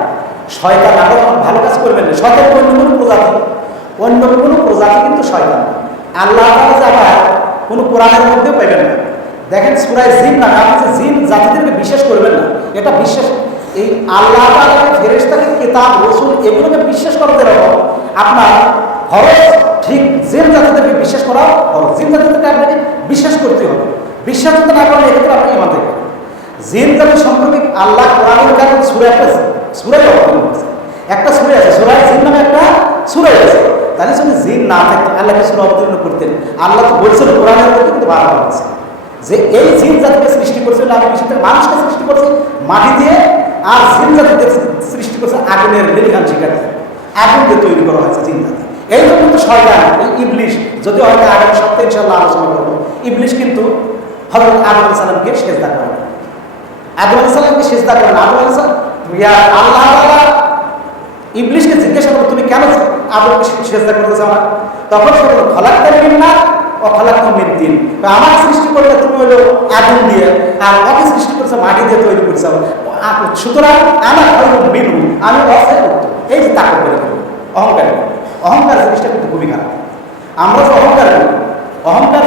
শয়তান আরো ভালো কাজ করবেন না, শয়তান অন্য কোনো প্রজাতি, অন্য কোনো প্রজাতি কিন্তু শয়তান। আল্লাহ তাআলা আবার কোনো কোরআনের মধ্যেও পাইবেন না। দেখেন সূরা জিন না, আপনি যে জিন জাতিদেরকে বিশ্বাস করবেন না, এটা বিশ্বাস এই আল্লাহ তাআলা ফেরেশতাকে, কিতাব, রাসূল এগুলোকে বিশ্বাস করতে হবে আপনার ফরজ। ঠিক জিন জাতিদেরকে বিশ্বাস করা ফরজ, জিন জাতিদেরকে আপনাকে বিশ্বাস করতে হবে। বিশ্বাস করতে না করলে এক্ষেত্রে আপনি ইমান থেকে জিন জাতি সম্পর্কে আল্লাহ কোরআনের কারণে সূরা একটা সূরা আছে, সূরা জিন নামে একটা সূরা আছে। তাহলে যদি জিন না থাকতো আল্লাহকে সূরা অবতীর্ণ করতেন। আল্লাহ তো বলছেন কোরআনের মধ্যে কিন্তু বারবার বলছে যে এই জিন জাতিকে সৃষ্টি করেছিল আমি, বিশেষ মানুষকে সৃষ্টি করছি মাটি দিয়ে, আর জিন জাতিকে সৃষ্টি করছে আগুনের লেলিহান শিকার দিয়ে, আগুন দিয়ে তৈরি করা হয়েছে জিন জাতি। এই জন্য কিন্তু শয়তান, এই ইবলিশ, যদিও হয়তো আগামী সপ্তাহে ইনশাআল্লাহ আলোচনা করবো, ইবলিশ কিন্তু হযরত আদম আলাইহিস সালামকে সিজদা করে না। আদম আলাইহিস সালামকে সিজদা করে না। আদম আলাইহিস সালাম আল্লাহ তাআলা ইবলিশকে জিজ্ঞাসা করলো তুমি কেন আদমকে সিজদা করতে চাও না? তখন সে বলল খলাকতানি মিন নার ওয়া খলাকতাহু মিন তিন। আমার সৃষ্টি করলে তুমি হলো আগুন দিয়ে, আর ওকে সৃষ্টি করেছে মাটি দিয়ে তৈরি করেছে, সুতরাং আমার খায়রুম মিনহু, আমি অফের করতো। এই যে তাকব্বুরি, অহংকার, অহংকার জিনিসটা কিন্তু খুবই খারাপ। আমরা যে অহংকার করি, অহংকার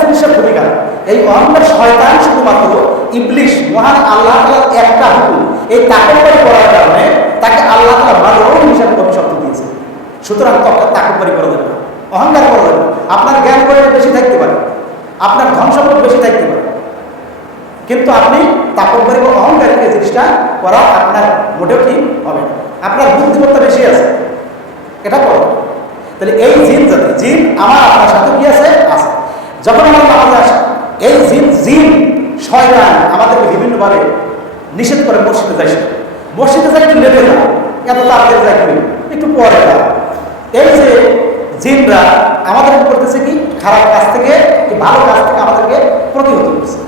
জিনিসটা খুবই খারাপ। এই অহংকার শয়তান শুধুমাত্র ইবলিশ মহান আল্লাহ তাআলার একটা হুকুম, এই তাকব্বুরি করার কারণে তাকে আল্লাহ তাআলা মালউন হিসেবে অভিশপ্ত দিয়েছে। সুতরাং তাকব্বুরি করা যাবে না, অহংকার করা যাবে না। আপনার জ্ঞান করে বেশি থাকতে পারে, আপনার ধন সম্পদ বেশি থাকতে পারে, কিন্তু আপনি তাকব্বুরি বা অহংকারী এই জিনিসটা করা আপনার মোটেও ঠিক হবে না। আপনার বুদ্ধিমত্তা বেশি আছে, এটা করো। তাহলে এই জিন জাতি, জিন আমার আপনার সাথে কি আছে? আছে। যখন আমরা নামাজে আসি, এই জিন শয়তান আমাদেরকে বিভিন্নভাবে নিষেধ করে মসজিদে যাই, মসজিদে যাই একটু লেটে যাও, এত তাড়াতাড়ি যাই করি, একটু পরে যাও। এই যে জিনরা আমাদের করতেছে কি খারাপ কাজ থেকে, কি ভালো কাজ থেকে আমাদেরকে প্রতিহত করছে।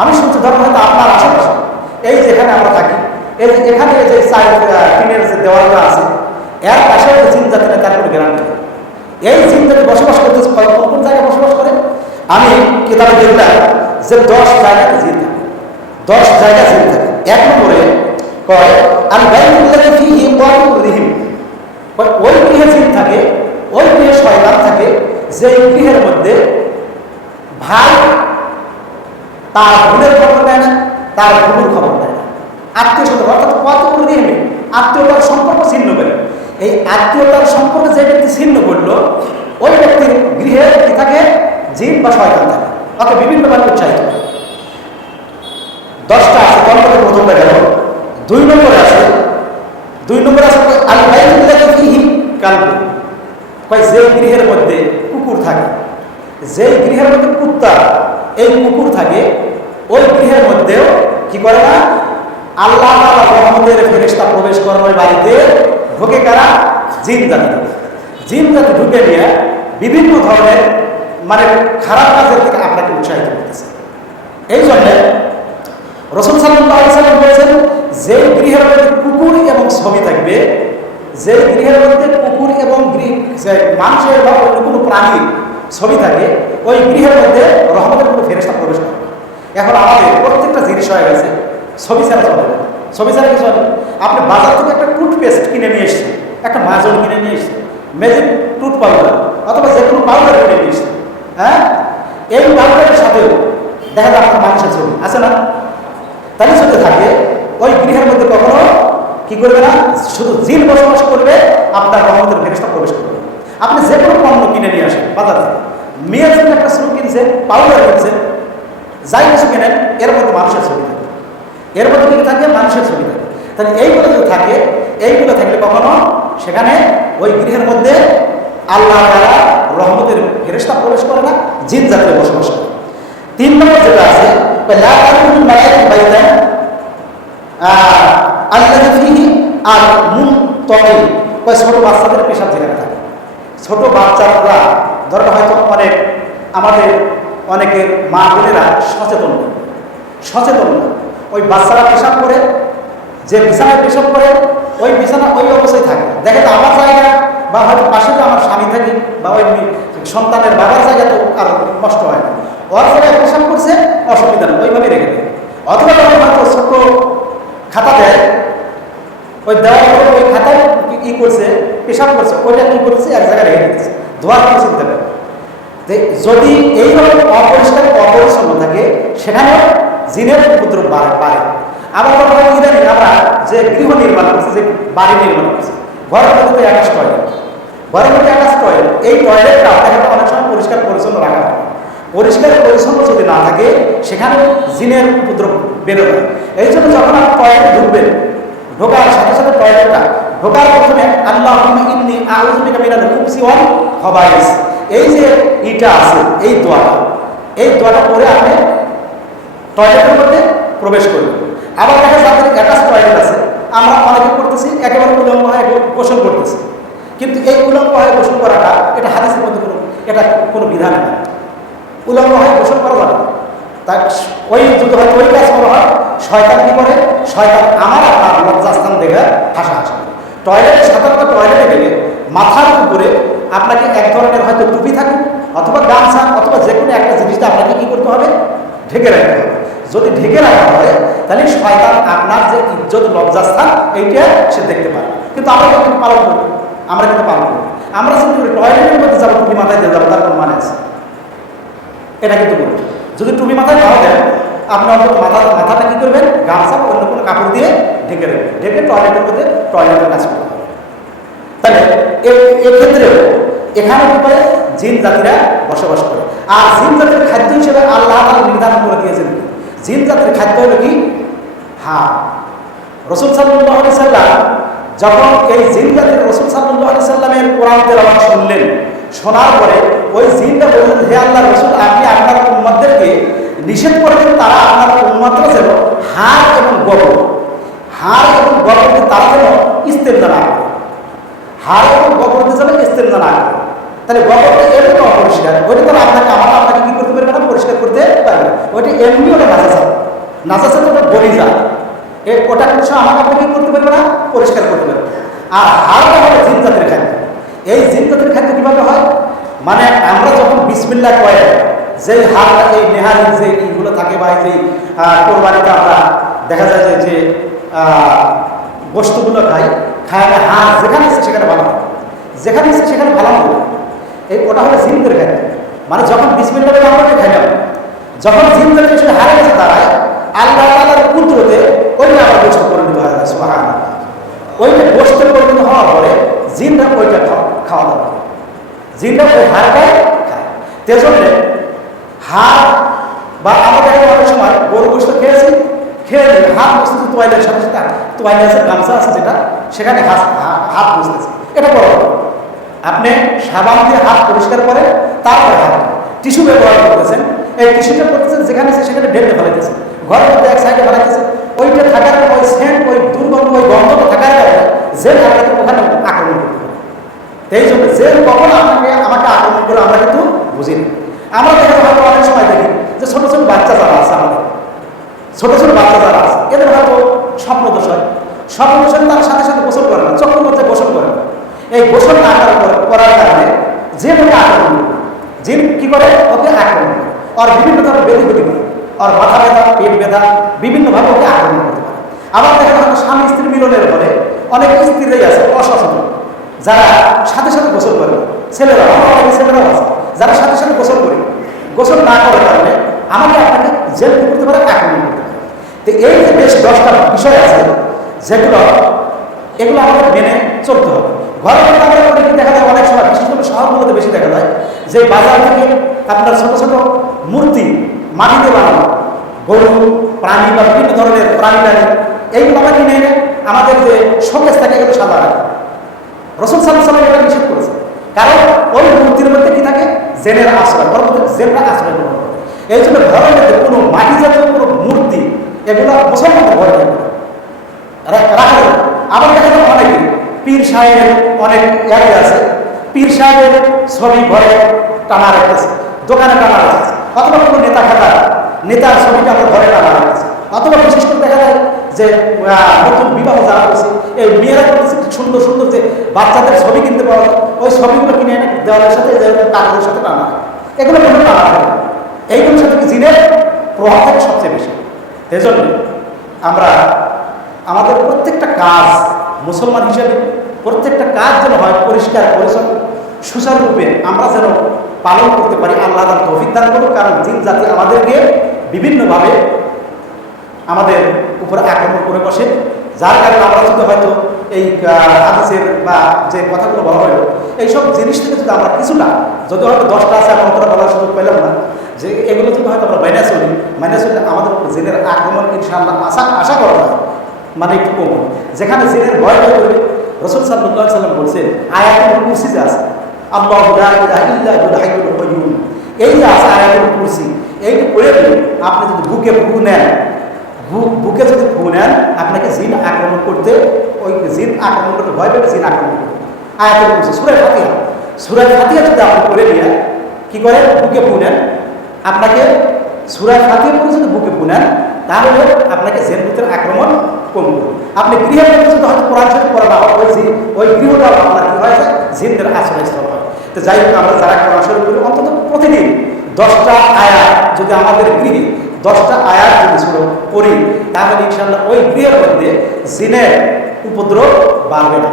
আমি শুনছি ধরুন হয়তো আপনার আশেপাশে এই যেখানে আমরা থাকি, এই যে এখানে যে টিনের যে দেওয়ালটা আছে, এর পাশে যে জিন জাতি তার কোনো গ্যারান্টি নেই। এই জিন জাতি বসবাস করতেছে কোন জায়গায় বসবাস করে? আমি কিতাবে দেখলাম যে 10 জায়গাতে জিন থাকে, 10 জায়গা জিন থাকে। এক নম্বরে কয় আল বাইতুল্লাযী ফীহি কাওমুরহিম, ওই গৃহে জিন থাকে, ওই গৃহে শয়তান থাকে, যে গৃহের মধ্যে ভাই তার বোনের খবর নেয় না, তার বোনের খবর নেয় না, আত্মীয় স্বজন অর্থাৎ কত গৃহে আত্মীয়তার সম্পর্ক ছিন্ন করে। এই আত্মীয়তার সম্পর্ক যে ব্যক্তি ছিন্ন করলো, ওই ব্যক্তির গৃহে কি থাকে? জিন বা শয়তান থাকে। তাকে বিভিন্নভাবে উৎসাহিত। 10টা আছে, কলকাতার প্রথমটা গেল। 2 নম্বরে আছে আল বাইতুল্লাযী ফীহি কালবুন, কয় যে গৃহের মধ্যে কুকুর থাকে, যে গৃহের মধ্যে কুত্তা, এই কুকুর থাকে, ওই গৃহের মধ্যেও কি করে না? আল্লাহ তাআলা রহমতের ফেরেশতা প্রবেশ করে ওই বাড়িতে। ঢোকে কারা? জিন জাতি। জিন জাতি ঢুকে নিয়ে বিভিন্ন ধরনের মানে খারাপ কাজের থেকে আপনাকে উৎসাহিত করতেছে। এই জন্যে রাসূল সাল্লাল্লাহু আলাইহি ওয়াসাল্লাম বলেছেন যে গৃহের মধ্যে কুকুর এবং ছবি থাকবে, যে গৃহের মধ্যে কুকুর এবং মানুষের বা অন্য কোনো প্রাণীর ছবি থাকে, ওই গৃহের মধ্যে রহমতের কোনো ফেরেশতা প্রবেশ করে। এখন আমাদের প্রত্যেকটা জিনিস হয়ে গেছে ছবি ছাড়া চলে না। ছবি ছাড়া কি চলে? আপনি বাজার থেকে একটা টুথপেস্ট কিনে নিয়ে এসছেন, একটা মাজল কিনে নিয়ে এসছেন, ম্যাজিক টুথ পাউডার অথবা যে কোনো পাউডার কিনে নিয়ে এসছেন, হ্যাঁ, এই পাউডারের সাথেও দেখা যায় আপনার মানুষের ছবি আছে না? তাহলে যদি থাকে ওই গৃহের মধ্যে কখনো কি করবে না? শুধু জিন বসবাস করবে, আপনার রহমতের ফেরেশতা প্রবেশ করবে। আপনি যে কোনো পণ্য কিনে নিয়ে আসেন বাজার থেকে, মেয়ের জন্য একটা স্রু কিনছেন, পাউডার কিনছেন, যাই কিছু কেনেন এর মধ্যে মানুষের ছবি থাকে, এর মধ্যে কি থাকে? মানুষের ছবি থাকে। তাহলে এইগুলো যদি থাকে, এইগুলো থাকলে কখনো সেখানে ওই গৃহের মধ্যে আল্লাহ তাআলা রহমতের ফেরেশতা প্রবেশ করে না, জিন জাতীয় বসবাস করে। 3 নম্বর যেটা আছে, লা তাদখুলুল মালায়েকা বাইতান আল্লাযী ফীহি আর মুনতাকিল, ছোট বাচ্চাদের পেশাব যেখানে থাকে, ছোট বাচ্চারা ধরেন হয়তো আমাদের অনেকের মা বোনেরা সচেতন না, ওই বাচ্চারা পেশাব করে, যে বিছানায় পেশাব করে ওই বিছানা ওই অবস্থায় থাকে। দেখে তো আমার জায়গা বা হয়তো পাশে তো আমার স্বামী থাকি বা ওই সন্তানের বাবার জায়গা তো আর নষ্ট হয় না, ওর জায়গায় পেশাব করছে অসুবিধা নেই, ওইভাবে রেখে দেয়। অথবা হয়তো ছোট্ট খাতা দেয়, ওই দেওয়ার পরে ওই খাতায় কি করছে, পেশাব করছে, ওইটা কি করছে এক জায়গায় রেখে দিচ্ছে, ধোয়ার কোনো চিন্তা নেই। যদি এইরকম অপরিষ্কার অপরিচ্ছন্ন থাকে সেখানেও জিনের উপদ্রব বাড়ে। আবার ইদানিং আমরা যে গৃহ নির্মাণ করছি, যে বাড়ি নির্মাণ করছি, ঘরের মধ্যে তো অ্যাটাচ টয়লেট, ঘরের মধ্যে অ্যাটাচ টয়লেট, এই টয়লেটটা অনেক সময় পরিষ্কার পরিচ্ছন্ন রাখা হয়। পরিষ্কার পরিচ্ছন্ন যদি না থাকে সেখানে জিনের উপদ্রব বেড়ে যায়। এই জন্য যখন আপনি টয়লেটে ঢুকবেন, ঢোকার সাথে সাথে টয়লেটটা ঢোকার প্রথমে আল্লাহুম্মা ইন্নী আউযু বিকা মিনাল খুবসি ওয়াল খাবাইস, এই যে ইটা আছে এই দোয়াটা করে আপনি টয়লেটের মধ্যে প্রবেশ করবেন। আবার দেখা যাচ্ছে অ্যাটাচ টয়লেট আছে, আমরা অনেকে করতেছি একেবারে উলঙ্গ হয়ে গোসল করতেছি, কিন্তু এই উলঙ্গ হয়ে গোসল করাটা এটা হাদিসের মধ্যে এটা কোনো বিধান নেই। উলঙ্গ হয়ে গোসল করা যাবে, তাই ওই যদি হয় ওই কাজ করা হয়, শয়তান কি করে? শয়তান আমার আপনার লজ্জাস্থান দেখে হাসাহাসি। টয়লেটে সাধারণত টয়লেটে গেলে মাথার উপরে আপনাকে এক ধরনের হয়তো টুপি থাকুক অথবা গামছা অথবা যে কোনো একটা জিনিসটা আপনাকে কি করতে হবে? ঢেকে রাখতে হবে। যদি ঢেকে রাখা হয় তাহলে শয়তান আপনার যে ইজ্জত লজ্জাস্থান এইটা সে দেখতে পারে। কিন্তু আমরা কিন্তু পালন করি, আমরা চিন্তা করি টয়লেটের মধ্যে যাবো, টুপি মাথায় দিয়ে যাবো, তার কোনো মানে আছে? এটা কিন্তু করি। যদি টুপি মাথায় নাও দেন, আপনি অন্তত মাথাটা কি করবেন? গামছা অন্য কোনো কাপড় দিয়ে ঢেকে রাখবেন, ঢেকে টয়লেটের মধ্যে টয়লেটের কাজ করবেন। তাহলে এক্ষেত্রেও এখানে কি করে? জিন জাতিরা বসবাস করে। আর জিন জাতির খাদ্য হিসেবে আল্লাহ তাআলা নির্ধারণ করে দিয়েছেন, জিন জাতির খাদ্য হলো কি? হাড়। রাসূল সাল্লাল্লাহু আলাইহি সাল্লাম যখন এই জিন জাতির রাসূল সাল্লাল্লাহু আলাইহি সাল্লামের কোরআন তেলাওয়াত শুনলেন, শোনার পরে ওই জিনটা বললেন, হে আল্লাহর রাসূল, আপনি আপনার উম্মতদেরকে নিষেধ করবেন তারা আপনার উম্মতরা যেন হাড় এবং গোবর তারা যেন ইস্তেঞ্জা না করে, হাড় এবং গোবর দিয়ে যেন ইস্তেঞ্জা না করে। তাহলে গোবরটা এমনি অপরিষ্কার, ওইটা তো আপনাকে কি করতে পারবে না? পরিষ্কার করতে পারবে। ওইটা এমনি ওটা নাজাসাত ওটা বলি যায়, ওটা কিছু আপনাকে কি করতে পারবে না? পরিষ্কার করতে পারবে। আর হাড়টা হলো জিন জাতির খাদ্য। এই জিন জাতির খাদ্য কিভাবে হয়? মানে আমরা যখন বিসমিল্লাহ কয়, যেই হাড়টা এই নেহারি যে এইগুলো থাকে বা এই যে কোরবানিতে আমরা দেখা যায় যে বস্তুগুলো খায় হাড় যেখানে ইচ্ছে সেখানে ভালো হবে, যেখানে ইচ্ছে সেখানে ভালো হবে। ওটা হলো জিনদের খাদ্য। মানে যখন বিসমিল্লাহ বলে আমরা খাইলাম, যখন জিন জাতি এসে হাড়ের কাছে দাঁড়ায়, আল্লাহ তাআলার কুদরতে ওইটা আবার গোশত পরিণত হয়ে যায়। সুবহানাল্লাহ। ওইটা গোশত পরিণত হওয়ার পরে জিনরা ওইটা খাওয়া দাওয়া করে, জিনরা ওই হাড়টাই খায়। তেজন্য হাড় বা আমাদের অনেক সময় গরু গোশত খেয়ে দিলে হাত বসতেছে তোয়াইলের সাথে সাথে, তোয়াইলের গামছা আছে যেটা, সেখানে হাত বসতেছে। এটা বড় আপনি সাবান দিয়ে হাত পরিষ্কার করে তারপরে হাত টিস্যু ব্যবহার করতেছেন, এই টিস্যুটা করতেছেন যেখানে সেখানে ঢেলে ফেলাইতেছেন, ঘরের মধ্যে এক সাইডে ফেলাইতেছেন। ওইটা থাকার ওই সেন্ট, ওই দুর্গন্ধ, ওই গন্ধটা থাকার কারণে জেল আপনাকে ওখানে আক্রমণ করতে হবে। এই জন্য জেল কখন আমাকে আক্রমণ করে আমরা কিন্তু বুঝি না। আমরা দেখে হয়তো অনেক সময় দেখি যে ছোট ছোট বাচ্চা যারা আছে, আমাদের ছোট বাচ্চা যারা আছে, এদের হয়তো স্বপ্নদোষ হয়। স্বপ্নদোষের তার সাথে সাথে গোসল করে না, চক্ষুর মধ্যে গোসল করে না। এই গোসল না করার কারণে যে ওকে আক্রমণ করে, যে কি করে? ওকে আক্রমণ করে, আর বিভিন্ন ধরনের ব্যাধি ক্ষতি করে, আর মাথা ব্যথা, পেট ব্যথা, বিভিন্নভাবে ওকে আক্রমণ করতে পারে। আবার দেখা যায় স্বামী স্ত্রী মিলনের পরে অনেক স্ত্রীরাই আছে অসচেতন, যারা সাথে সাথে গোসল করে, ছেলেরাও আছে যারা সাথে সাথে গোসল করে, গোসল না করার কারণে আমাকে আপনাকে জেল করতে পারে, আক্রমণ করতে পারে। তো এই যে বেশ 10টা বিষয় আছে যেগুলো এগুলো আমাদের মেনে চলতে হবে। ঘরের মধ্যে আমরা দেখা যায় অনেক সময়, বিশেষ করে শহরগুলোতে বেশি দেখা যায় যে বাজার থেকে আপনার ছোট ছোট মূর্তি মাটিতে বানানো গরু প্রাণী বা বিভিন্ন ধরনের প্রাণী এইগুলো আমরা কিনে এনে আমাদের যে শোকেস থাকে এগুলো সাদা রাখে। রাসূল সাল্লাল্লাহু আলাইহি ওয়াসাল্লাম এটা নিষেধ করেছে, কারণ ওই মূর্তির মধ্যে কি থাকে? জেনের আশ্রয়, ওর মধ্যে জেনরা আশ্রয় গ্রহণ করে। এই জন্য ঘরের মধ্যে কোনো মাটি জাতীয় কোনো মূর্তি এগুলো মুসলমানদের ঘরে রাখা যাবে। আবার দেখা যাবে অনেকে পীর সাহেবের অনেক জায়গায় আছে, পীর সাহেবের ছবি ঘরে টানা রাখতেছে, দোকানে টানা রাখতেছে, অথবা কোনো নেতা খাতার নেতার ছবিটা আমরা ঘরে টানা রাখতেছে, অথবা বিশেষ করে দেখা যায় যে নতুন বিবাহ যারা করছে এই মেয়েরা করতেছে সুন্দর সুন্দর যে বাচ্চাদের ছবি কিনতে পাওয়া যায়, ওই ছবিগুলো কিনে এনে দেওয়ালের সাথে কাগজের সাথে টানা, এগুলো কোনো টানা হবে। এইগুলোর সাথে জিনের প্রভাব থাকে সবচেয়ে বেশি। এই জন্য আমরা আমাদের প্রত্যেকটা কাজ মুসলমান হিসেবে প্রত্যেকটা কাজ যেন হয় পরিষ্কার পরিচ্ছন্ন সুচারুরূপে আমরা যেন পালন করতে পারি। আল্লাহ তাআলা তৌফিক দান করুন। কারণ জিন জাতি আমাদেরকে বিভিন্নভাবে আমাদের উপর আক্রমণ করে বসে, যার কারণে আমরা যদি হয়তো এই হাদিসের বা যে কথাগুলো বলা হলো এইসব জিনিস থেকে যদি আমরা কিছুটা, যদি হয়তো 10টা আছে আমরা অতটা বলার সুযোগ পেলাম না, যে এগুলো যদি হয়তো আমরা মাইনাস হলে আমাদের উপর জিনের আক্রমণ ইনশাআল্লাহ আশা করা যায় মানে একটু কম। যেখানে জিনের ভয় করবে রাসূল সাল্লাল্লাহু আলাইহি ওয়াসাল্লাম বলছেন আয়াতুল কুরসি যে আছে, আল্লাহু লা ইলাহা ইল্লা হুল হাইয়ুল কাইয়্যুম, এই যে আছে আয়াতুল কুরসি, এই পড়ে আপনি যদি বুকে ফু নেন, বুকে যদি ফু নেন আপনাকে জিন আক্রমণ করতে, ওই জিন আক্রমণ করতে ভয় পেলে জিন আক্রমণ করবে। আয়াতুল কুরসি সূরা ফাতিহা, সূরা ফাতিহা যদি আপনি পড়ে নিয়ে কি করে বুকে ফু নেন, আপনাকে সূরা ফাতিহা পড়ে যদি বুকে ফু নেন তাহলে আপনাকে জিন ভূতের আক্রমণ কমবে। আপনি গৃহের মধ্যে যদি হয়তো কোরআন শরীফ পড়া না হয় ওই গৃহটা আপনার কি হয় যায় জিনদের আশ্রয়স্থল হয়। তো যাই হোক আমরা যারা কোরআন শরীফ পড়ি অন্তত প্রতিদিন 10টা আয়াত যদি আমাদের গৃহে 10টা আয়াত যদি পড়ি তাহলে ইনশাআল্লাহ ওই গৃহের মধ্যে জিনের উপদ্রব বাড়বে না।